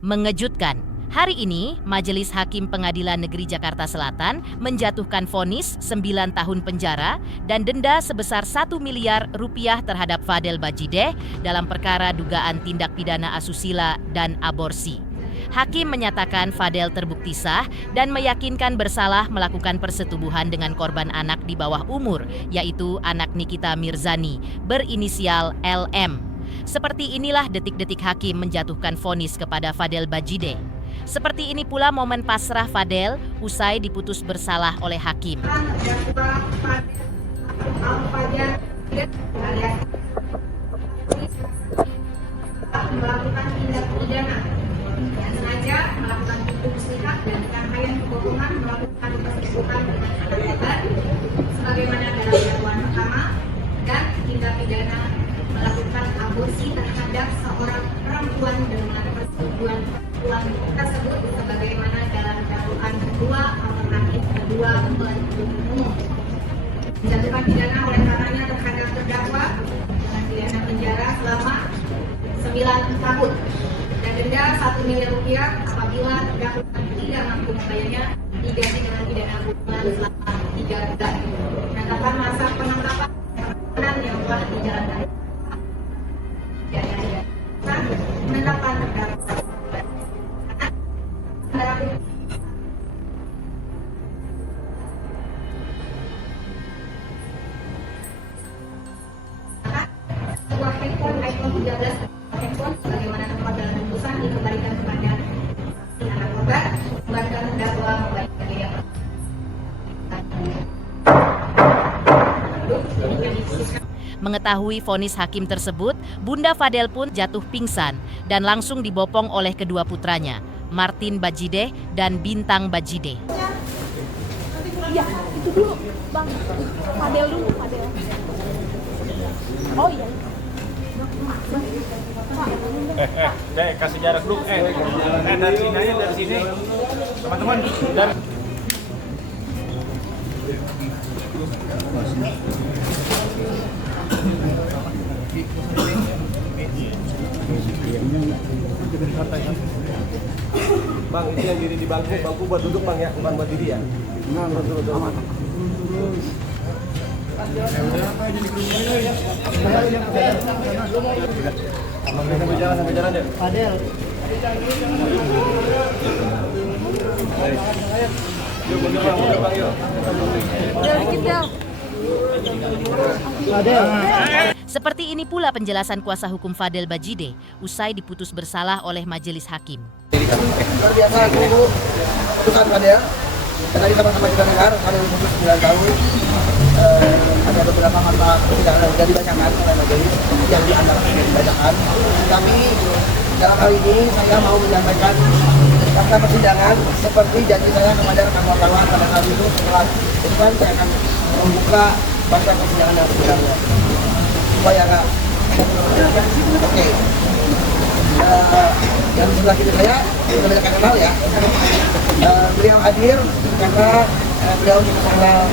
Mengejutkan, hari ini Majelis Hakim Pengadilan Negeri Jakarta Selatan menjatuhkan vonis 9 tahun penjara dan denda sebesar 1 miliar rupiah terhadap Fadel Bajideh dalam perkara dugaan tindak pidana asusila dan aborsi. Hakim menyatakan Fadel terbukti sah dan meyakinkan bersalah melakukan persetubuhan dengan korban anak di bawah umur, yaitu anak Nikita Mirzani, berinisial LM. Seperti inilah detik-detik hakim menjatuhkan vonis kepada Fadel Bajideh. Seperti ini pula momen pasrah Fadel usai diputus bersalah oleh hakim. Melakukan tindak pidana yang sengaja melakukan hukum muslihat dan rangkaian kebohongan melakukan persetubuhan dengan anak korban sebagaimana dalam dakwaan pertama, dan tindak pidana melakukan aborsi terhadap seorang perempuan dengan persetubuhan perempuan tersebut sebagaimana dalam dakwaan kedua alternatif kedua penuntut umum. Dijatuhkan pidana oleh karenanya terhadap terdakwa dengan pidana penjara selama 9 tahun dan denda 1 miliar rupiah apabila terdakwa tidak mampu membayarnya diganti dengan pidana kurungan selama 3 bulan. Menetapkan masa penangkapan yang telah dijalankan. Menetapkan terdakwa sebuah handphone iPhone 13 handphone sebagaimana tempat dalam putusan dikembalikan kepada anak korban, kembalikan terdakwa membayar biaya. Mengetahui vonis hakim tersebut, Bunda Fadel pun jatuh pingsan dan langsung dibopong oleh kedua putranya, Martin Bajideh dan Bintang Bajideh. Iya, itu dulu, Bang. Fadel dulu, Fadel. Oh iya. Kasih jarak dulu. Dari sini aja, dari sini. Teman-teman, dari Bang, itu yang diri di bangku buat duduk Bang ya, bukan buat diri ya? Aman. Sampai jalan deh. Fadel. Seperti ini pula penjelasan kuasa hukum Fadel Bajideh usai diputus bersalah oleh majelis hakim. Luar biasa dulu putusan Fadel. Tadi sama-sama kita dengar Fadel diputus 9 tahun. Ada beberapa mata persidangan yang sudah dibacakan oleh majelis yang dianggap dibacakan. Tapi dalam hal ini saya mau menyampaikan fakta persidangan seperti janji saya kepada rekan wartawan pada saat itu setelah depan saya akan membuka fakta persidangan yang sebenarnya. Supaya nggak oke. Yang sebelah kiri saya sudah banyak yang kenal ya. Beliau hadir karena beliau juga mengenal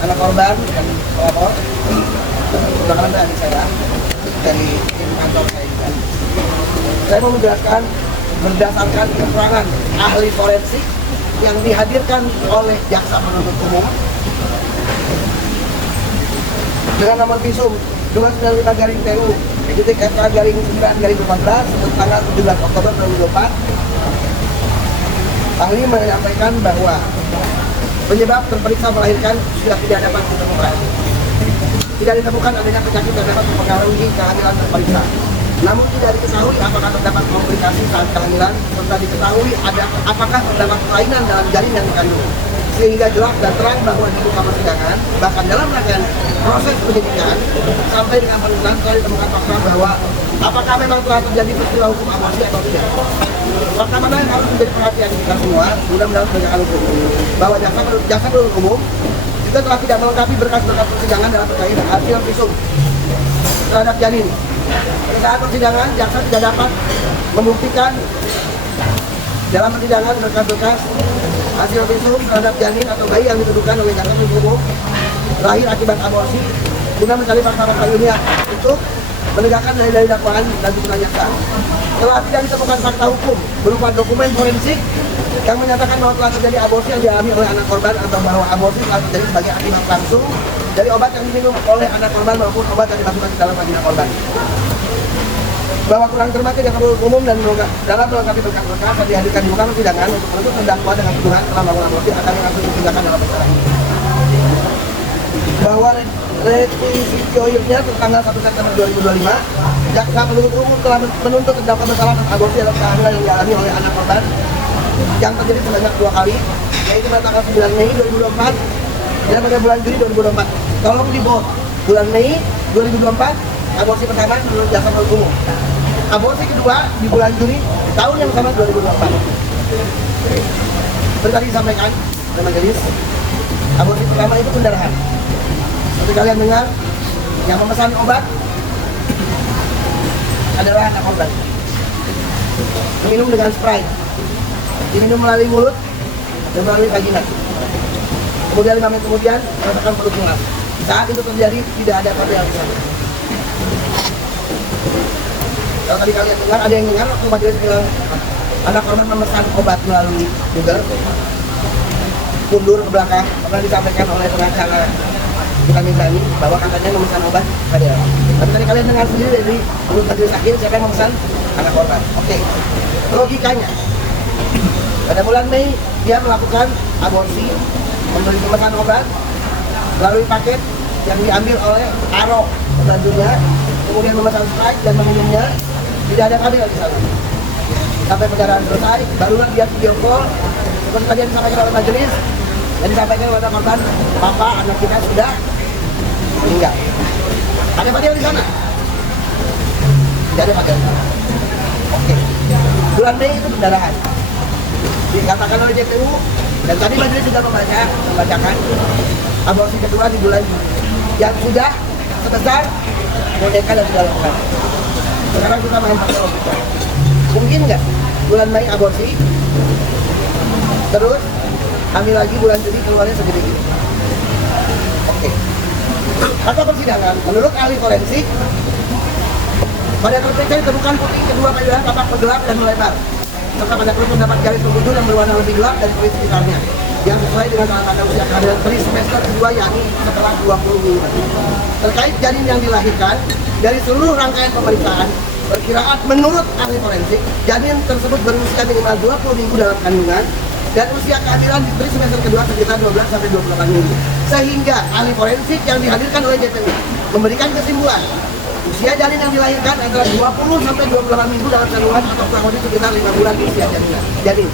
anak korban dan pelapor. Belakangan adik saya dari tim kantor saya juga. Saya mau menjelaskan berdasarkan keterangan ahli forensik yang dihadirkan oleh jaksa penuntut umum dengan nomor visum 295/TU titik FK/9/2014 tanggal 17 Oktober 2024. Ahli menyampaikan bahwa penyebab terperiksa melahirkan sudah tidak dapat ditemukan. Tidak ditemukan adanya penyakit yang dapat mempengaruhi kehamilan terperiksa. Namun tidak diketahui apakah terdapat komplikasi saat kehamilan, serta diketahui apakah terdapat kelainan dalam janin yang dikandung. Sehingga jelas dan terang bahwa di muka persidangan, bahkan dalam rangkaian proses penyidikan sampai dengan penuntutan telah ditemukan fakta bahwa apakah memang telah terjadi peristiwa hukum aborsi atau tidak. Fakta mana yang harus menjadi perhatian kita semua, mudah-mudahan penegakan hukum, bahwa jaksa penuntut umum juga telah tidak melengkapi berkas-berkas persidangan dalam terkait dengan hasil visum terhadap janin. Pada saat persidangan, jaksa tidak dapat membuktikan dalam persidangan berkas-berkas hasil visum terhadap janin atau bayi yang dituduhkan oleh jaksa penuntut umum lahir akibat aborsi, guna mencari fakta-fakta ilmiah untuk menegakkan dari dakwaan dan tuntutan jaksa. Setelah tidak ditemukan fakta hukum berupa dokumen forensik yang menyatakan bahwa telah terjadi aborsi yang dialami oleh anak korban atau bahwa aborsi telah terjadi sebagai akibat langsung dari obat yang diminum oleh anak korban maupun obat yang dimasukkan ke dalam vagina korban. Bahwa kurang cermatnya dengan umum dan dalam melengkapi berkas-berkas yang dihadirkan di muka persidangan untuk menuntut terdakwa dengan tuduhan telah melakukan aborsi akan mengaku tindakan dalam perkara ini. Bahwa rekuisitio iurnya tanggal 1 September 2025, jaksa penuntut umum telah menuntut terdakwa bersalah atas aborsi dalam kehamilan yang dialami oleh anak korban yang terjadi sebanyak 2 kali, yaitu pada tanggal 9 Mei 2024 dan pada bulan Juli 2024. Tolong di bawah bulan Mei 2024 aborsi pertama menurut jaksa penuntut umum. Aborsi kedua di bulan Juni tahun yang sama 2024. Seperti tadi disampaikan oleh majelis, aborsi pertama itu pendarahan. Seperti kalian dengar, yang memesan obat adalah anak korban. Minum dengan Sprite, diminum melalui mulut dan melalui vagina. Kemudian 5 menit kemudian merasakan perut mulas. Saat itu terjadi tidak ada apa yang bisa. Kalau tadi kalian dengar, ada yang dengar waktu majelis bilang anak korban memesan obat melalui Google, mundur ke belakang, pernah disampaikan oleh pengacara kita Mibrani bahwa katanya memesan obat ada. Tapi tadi kalian dengar sendiri dari menurut majelis hakim siapa yang memesan anak korban. Oke, logikanya pada bulan Mei dia melakukan aborsi, membeli pemesan obat melalui paket yang diambil oleh Aro tentunya, kemudian memesan Sprite dan meminumnya. Tidak ada kabel di sana. Sampai pendarahan selesai, barulah dia video call seperti tadi yang disampaikan oleh majelis dan disampaikan oleh korban, papa anak kita sudah meninggal. Ada padel di sana? Tidak ada padel di sana. Oke. Bulan Mei itu pendarahan. Dikatakan oleh JPU dan tadi majelis sudah membacakan aborsi kedua di bulan Juni yang sudah sebesar boneka dan sudah lakukan. Sekarang kita main pakai logika. Mungkin nggak bulan Mei aborsi, terus hamil lagi bulan Juni keluarnya segede gini? Oke. Atau persidangan, menurut ahli forensik, pada terperiksa ditemukan putih kedua payudara tampak bergelap dan melebar, serta pada perut terdapat garis pembunuh yang berwarna lebih gelap dari kulit sekitarnya, yang sesuai dengan tanda-tanda usia kehamilan peri semester kedua, yakni setelah 20 minggu. Terkait janin yang dilahirkan, dari seluruh rangkaian pemeriksaan, perkiraan menurut ahli forensik, janin tersebut berusia minimal 20 minggu dalam kandungan dan usia kehamilan di peri semester kedua sekitar 12-28 minggu. Sehingga ahli forensik yang dihadirkan oleh JPU memberikan kesimpulan usia janin yang dilahirkan antara 20-28 minggu dalam kandungan atau kurang lebih sekitar 5 bulan usia janin.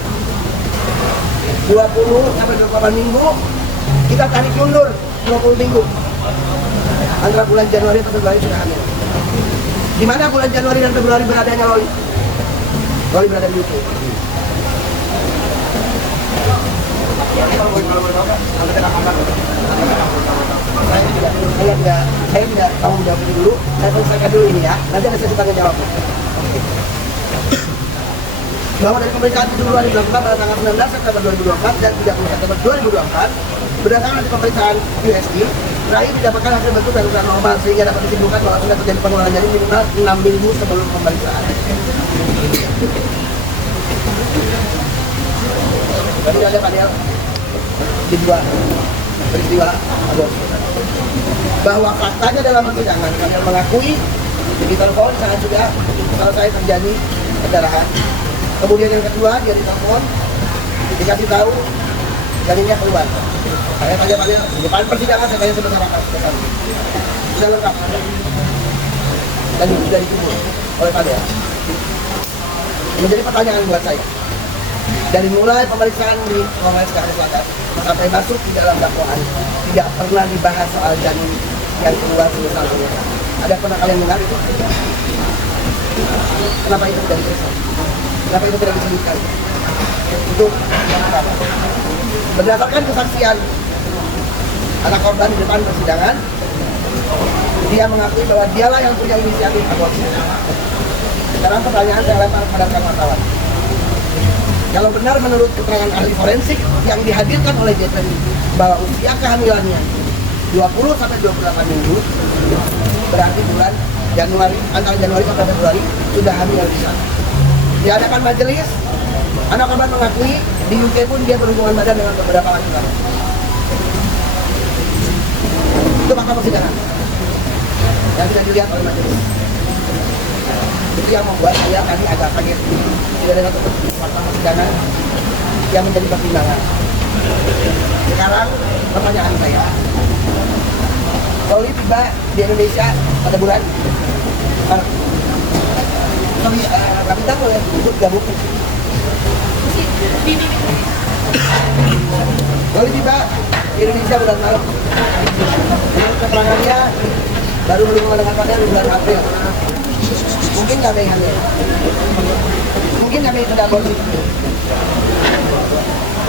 20-28 minggu, kita tarik mundur 20 minggu antara bulan Januari atau Februari sudah hamil. Di mana bulan Januari dan Februari beradanya Loli? Loli berada di UK. Saya tidak tanggung jawab dulu. Saya selesaikan dulu ini ya. Nanti ada sesi tanya jawab. Bahwa dari pemeriksaan keseluruhan yang dilakukan pada tanggal 19 September 2024 dan 30 September 2024 berdasarkan hasil pemeriksaan USG, terakhir didapatkan hasil bentuk dan ukuran normal sehingga dapat disimpulkan bahwa sudah terjadi penularan janin minimal 6 minggu sebelum pemeriksaan. Jadi ada padel di dua peristiwa aborsi. Bahwa faktanya dalam persidangan kalian mengakui di telepon saat sudah selesai terjadi pendarahan. Kemudian yang kedua dia ditelepon, dikasih tahu janinnya keluar. Saya tanya pada di depan persidangan, saya tanya sebesar apa? Sudah lengkap dan sudah dikubur oleh Padel. Menjadi pertanyaan buat saya. Dari mulai pemeriksaan di Polres Jakarta Selatan sampai masuk di dalam dakwaan, tidak pernah dibahas soal janin yang keluar sebesar ini. Ada pernah kalian dengar itu? Kenapa itu tidak diperiksa? Kenapa itu tidak disebutkan? Itu apa? Berdasarkan kesaksian anak korban di depan persidangan, dia mengakui bahwa dialah yang punya inisiatif aborsi. Sekarang pertanyaan saya lempar kepada rekan wartawan. Kalau benar menurut keterangan ahli forensik yang dihadirkan oleh JPU bahwa usia kehamilannya 20-28 minggu, berarti bulan Januari, antara Januari sampai Februari sudah hamil di sana. Di hadapan majelis, anak korban mengakui di UK pun dia berhubungan badan dengan beberapa wanita. Itu fakta persidangan yang tidak dilihat oleh majelis. Itu yang membuat saya tadi agak kaget. Tidak ada satu fakta persidangan yang menjadi pertimbangan. Sekarang pertanyaan saya, Loli tiba di Indonesia pada bulan Maret. Kami tahu ya, itu gabung. Loli tiba di Indonesia bulan Maret. Menurut keterangannya baru berhubungan dengan Fadel di bulan April. Mungkin kami hamil. Mungkin kami tidak boleh.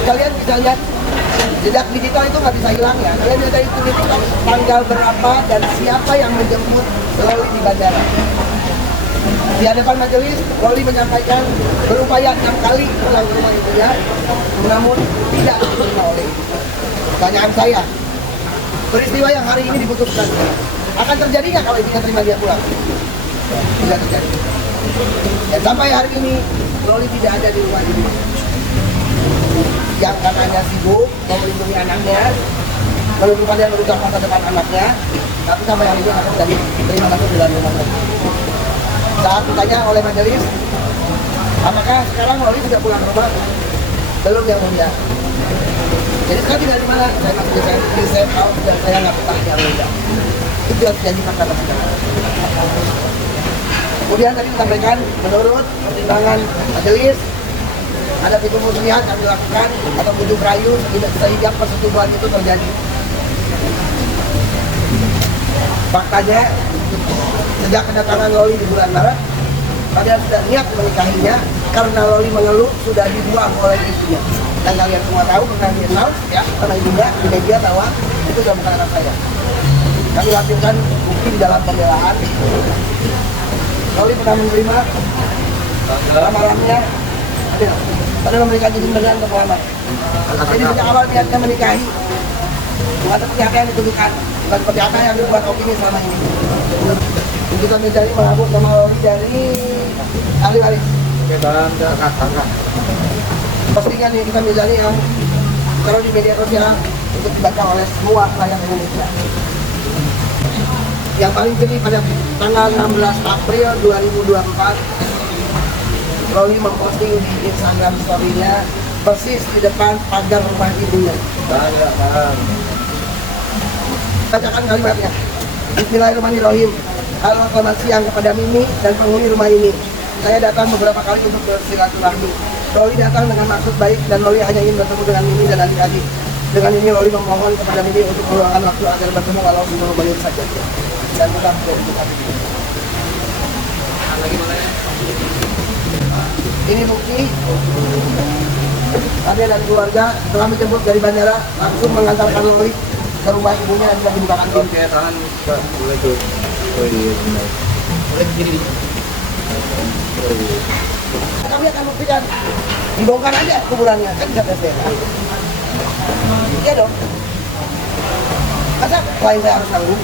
Kalian bisa lihat jejak digital itu nggak bisa hilang ya. Kalian bisa itu tanggal berapa dan siapa yang menjemput Loli di bandara. Di hadapan majelis, Loli menyampaikan berupaya 6 kali pulang ke rumah ibunya, namun tidak diterima oleh ibu. Pertanyaan saya, peristiwa yang hari ini diputuskan akan terjadi nggak kalau ibunya terima dia pulang? Tidak terjadi. Dan sampai hari ini Loli tidak ada di rumah ibu. Yang katanya sibuk mau melindungi anaknya, menuduh dia merusak masa depan anaknya, tapi sampai hari ini akan jadi terima kasih dalam rumah lagi. Saat ditanya oleh majelis, apakah sekarang Loli sudah pulang ke rumah? Belum, yang mulia. Jadi sekarang tinggal di mana? Saya masih di safe house dan saya nggak betah yang mulia. Itu yang jadi fakta persidangan. Kemudian tadi disampaikan menurut pertimbangan majelis ada tipu muslihat yang dilakukan atau bujuk rayu sehingga persetubuhan itu terjadi. Faktanya sejak kedatangan Loli di bulan Maret, Fadel sudah niat menikahinya karena Loli mengeluh sudah dibuang oleh ibunya. Dan kalian semua tahu karena dia tahu ya, karena ibunya di media bahwa itu sudah bukan anak saya. Kami lampirkan bukti di dalam pembelaan. Loli pernah menerima lamarannya Fadel memberikan izin dengan untuk melamar. Jadi sejak awal niatnya menikahi, bukan seperti apa yang dituduhkan, bukan seperti apa yang dibuat opini selama ini. Kita mencari mengabuk sama Loli dari ahli waris. Postingan yang kita mencari yang taruh di media sosial untuk dibaca oleh semua rakyat Indonesia. Yang paling gede pada tanggal 16 April 2024, Loli memposting di Instagram story-nya persis di depan pagar rumah ibunya. Bacakan kalimatnya. Bismillahirrahmanirrahim. Halo, selamat siang kepada Mimi dan penghuni rumah ini. Saya datang beberapa kali untuk bersilaturahmi. Loli datang dengan maksud baik dan Loli hanya ingin bertemu dengan Mimi dan adik-adik. Dengan ini Loli memohon kepada Mimi untuk meluangkan waktu agar bertemu walau 10 menit saja. Dan mudah berjumpa. Ini bukti Fadel dan keluarga telah menjemput dari bandara langsung mengantarkan Loli ke rumah ibunya dan dibukakan pintu. Oke, tangan boleh tuh. Oh iya, benar. Boleh begini. Kami akan buktikan. Dibongkar aja kuburannya, kan bisa tes DNA. Iya dong. Masa klien saya harus tanggung?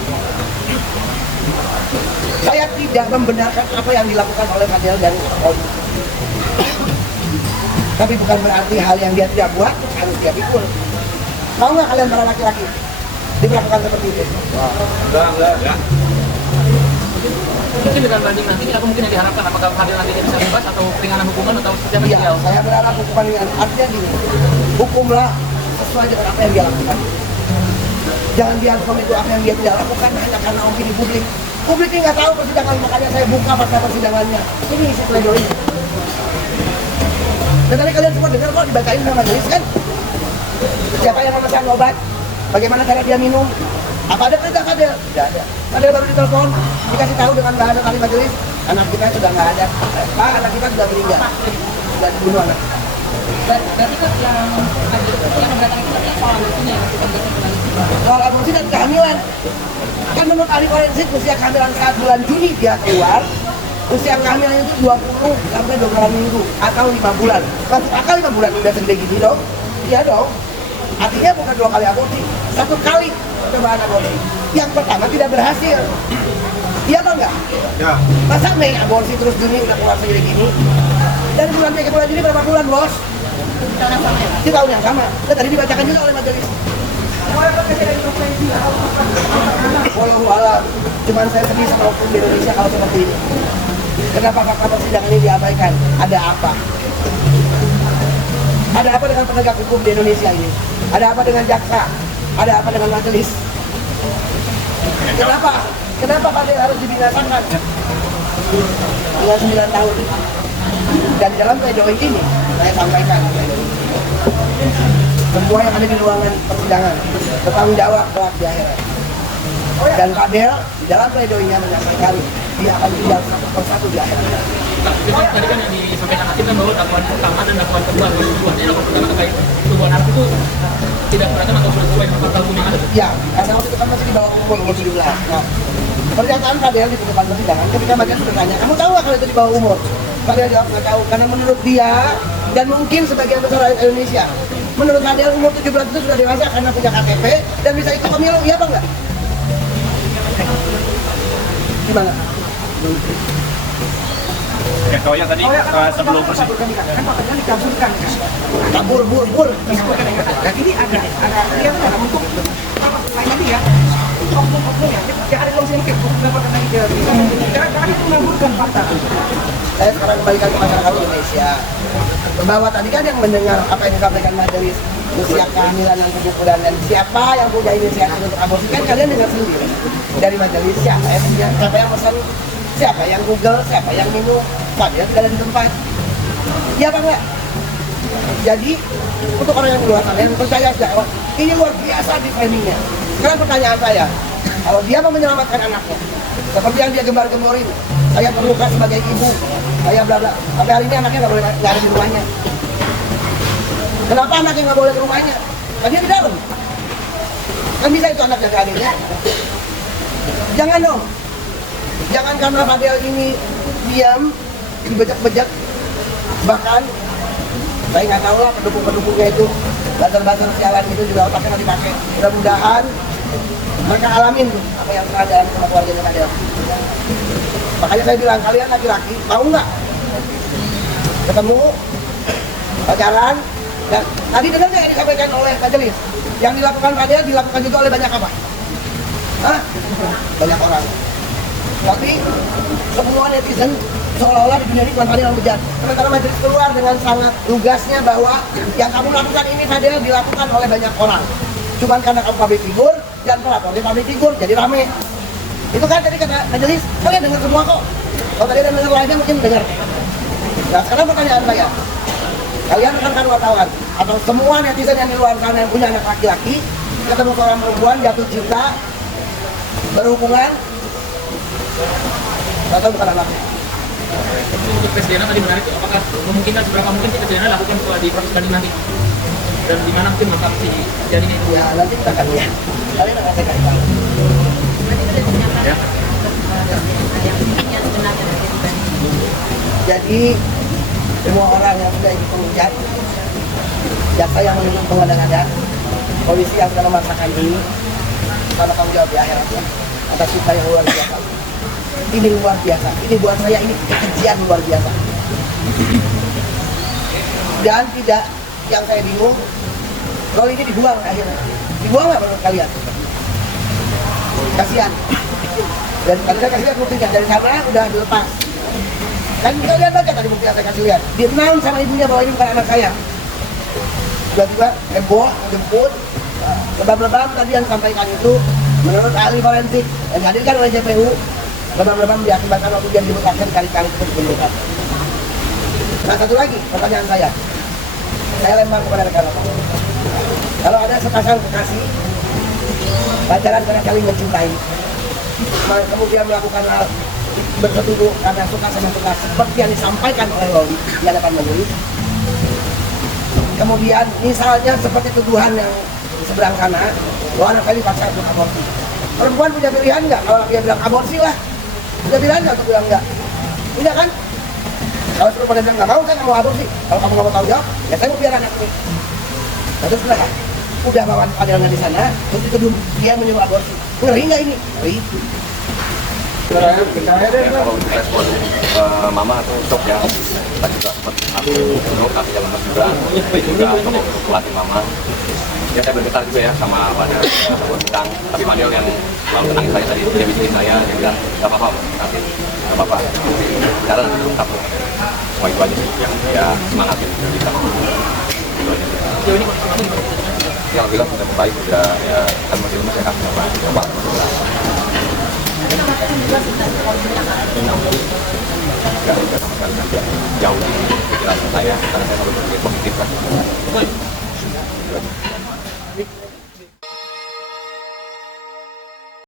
Saya tidak membenarkan apa yang dilakukan oleh Fadel dan Loli. Tapi bukan berarti hal yang dia tidak buat harus dia pikul. Mau nggak kalian para laki-laki diperlakukan seperti itu? Enggak. Mungkin dengan banding nanti apa mungkin yang diharapkan, apakah Fadel nanti bisa bebas atau ringanan hukuman atau seperti apa? Iya, saya berharap hukuman ringan. Artinya gini, hukumlah sesuai dengan apa yang dia lakukan. Jangan dihukum itu apa yang dia tidak lakukan hanya karena opini publik. Publik ini nggak tahu persidangan, makanya saya buka fakta persidangannya. Ini isi pledoi. Dan tadi kalian semua dengar kok dibacain sama majelis kan? Siapa yang memesan obat? Bagaimana cara dia minum? Apa ada perintah Fadel? Tidak ada. Fadel baru ditelepon, dikasih tahu dengan bahasa tadi majelis, anak kita sudah nggak ada. Pak, anak kita sudah meninggal. Sudah dibunuh anak. Berarti kan yang memberatkan itu adalah soal aborsinya, bukan kembali. Soal aborsi dan kehamilan. Kan menurut ahli forensik usia kehamilan saat bulan Juni dia keluar, usia kehamilan itu 20 sampai 28 minggu atau 5 bulan. Masuk akal 5 bulan udah segede gini dong? Iya dong. Artinya bukan 2 kali aborsi, 1 kali percobaan aborsi. Yang pertama tidak berhasil. Iya atau enggak? Ya. Masa Mei aborsi terus Juni udah keluar segede gini? Dari bulan Mei ke bulan Juni berapa bulan, Bos? Di tahun yang sama. Dan tadi dibacakan juga oleh majelis. Walau alam, cuman saya sedih sama hukum di Indonesia kalau seperti ini. Kenapa fakta persidangan ini diabaikan? Ada apa? Ada apa dengan penegak hukum di Indonesia ini? Ada apa dengan jaksa? Ada apa dengan majelis? Kenapa Fadel harus dibinasakan? Dengan 9 tahun. Dan dalam pledoi ini saya sampaikan semua yang ada di ruangan persidangan bertanggung jawab kelak di akhirat. Dan Fadel di dalam pledoinya menyampaikan dia akan tinggal satu persatu di akhirat. Tadi kan yang disampaikan hakim kan bahwa dakwaan pertama dan dakwaan kedua, tujuannya dakwaan pertama terkait tubuh anak itu tidak beragam atau sudah sesuai dengan fakta hukum yang ada. Ya, karena waktu itu kan masih di bawah umur 17. Nah, pernyataan Fadel di depan persidangan ketika majelis bertanya, kamu tahu nggak kalau itu di bawah umur? Fadel jawab nggak tahu, karena menurut dia dan mungkin sebagian besar rakyat Indonesia, menurut Fadel umur 17 itu sudah dewasa karena punya KTP dan bisa ikut pemilu, iya apa enggak? Gimana? Ya, kalau yang tadi sebelum persidangan Kan makanya dikaburkan kan? Kabur. Nah ini ada dia dalam bentuk ini ya. Oknum ya. Dia ada dalam sini mendapatkan lagi dia. Karena itu mengaburkan fakta. Saya sekarang kembalikan ke masyarakat Indonesia. Bahwa tadi kan yang mendengar apa yang disampaikan majelis usia kehamilan dan kebukuran dan siapa yang punya inisiatif untuk aborsi kan kalian dengar sendiri dari majelis siapa yang pesan, siapa yang Google, siapa yang minum, Fadel tidak ada di tempat. Iya apa enggak? Jadi untuk orang yang di luar sana yang percaya sejak awal ini luar biasa di framingnya. Sekarang pertanyaan saya, kalau dia mau menyelamatkan anaknya, seperti yang dia gembar-gemborin, saya terluka sebagai ibu, saya bla bla. Sampai hari ini anaknya nggak ada di rumahnya. Kenapa anaknya nggak boleh ke rumahnya? Kan dia di dalam. Kan bisa itu anak jaga adiknya. Jangan dong. Jangan karena Fadel ini diam, dibejak-bejak. Bahkan saya nggak tahu lah pendukung-pendukungnya itu buzzer-buzzer sialan itu juga otaknya nggak dipakai. Mudah-mudahan mereka alamin tuh apa yang terjadi sama keluarganya Fadel. Makanya saya bilang kalian laki-laki mau nggak ketemu pacaran? Dan tadi dengar nggak yang disampaikan oleh majelis? Yang dilakukan Fadel dilakukan juga oleh banyak apa? Hah? Banyak orang. Tapi semua netizen seolah-olah di dunia ini bukan Fadel yang bejat. Sementara majelis keluar dengan sangat lugasnya bahwa yang kamu lakukan ini Fadel dilakukan oleh banyak orang. Cuman karena kamu public figure dan pelapornya public figure jadi rame. Itu kan tadi kata majelis, kalian dengar semua kok. Kalau tadi ada dengar live-nya mungkin dengar. Nah sekarang pertanyaan saya, kalian rekan wartawan atau semua netizen yang di luar sana yang punya anak laki-laki ketemu seorang perempuan jatuh cinta berhubungan atau bukan anaknya? Untuk presidenan tadi menarik, apakah memungkinkan seberapa mungkin sih presidenan lakukan setelah di proses banding nanti? Dan di mana mungkin masa si jadinya itu? Ya nanti kita akan lihat. Kalian akan saya kasih tahu. Ya. Jadi semua orang yang sudah ikut pengujian, jaksa yang menuntut mengada-ngada, polisi yang sudah memaksakan ini, karena tanggung jawab di akhiratnya atas kita yang luar biasa. Ini luar biasa. Ini buat saya ini kekejian luar biasa. Dan tidak yang saya bingung, kalau ini dibuang akhirnya, dibuang nggak menurut kalian? Kasihan. Dan tadi saya kasih lihat buktinya dari kamera udah dilepas. Kan kita lihat aja tadi bukti yang saya kasih lihat. Di-announce sama ibunya bahwa ini bukan anak saya. Tiba-tiba heboh, jemput, lebam-lebam tadi yang disampaikan itu menurut ahli forensik yang dihadirkan oleh JPU, lebam-lebam diakibatkan waktu dia dibekaskan kali-kali itu dibentukkan. Nah satu lagi pertanyaan saya lempar kepada rekan-rekan. Kalau ada sepasang kekasih pacaran karena saling mencintai, kemudian melakukan hal bersetubuh karena suka sama suka seperti yang disampaikan oleh Loli di hadapan majelis. Kemudian misalnya seperti tuduhan yang di seberang sana bahwa anak saya dipaksa untuk aborsi. Perempuan punya pilihan nggak? Kalau dia bilang aborsi lah, punya pilihan nggak untuk bilang nggak? Punya kan? Kalau perempuan bilang nggak mau, saya nggak mau aborsi. Kalau kamu nggak mau tahu jawab, ya saya mau biar anak ini. Nah, terus kenapa? Udah bawa pengadilan di sana, terus dituduh dia menyuruh aborsi. Ngeri nggak ini? Ngeri. Kalau respon mama atau shock ya kita juga sempat aku dulu kakinya lemas juga, juga pelatih mama. Ya saya bergetar juga ya sama Fadel bintang, tapi Fadel yang selalu tenangin saya tadi, dia bisikin saya, dia bilang gak apa-apa, tapi gak apa-apa. Sekarang tetap semua itu aja sih yang ya semangatin kita. Sejauh ini kondisi kamu gimana? Ya alhamdulillah sudah membaik, sudah ya kan masih lemas ya kaki coba. Gak ada sama sekali nanti jauh di pikiran saya karena saya selalu berpikir positif kan. Baik.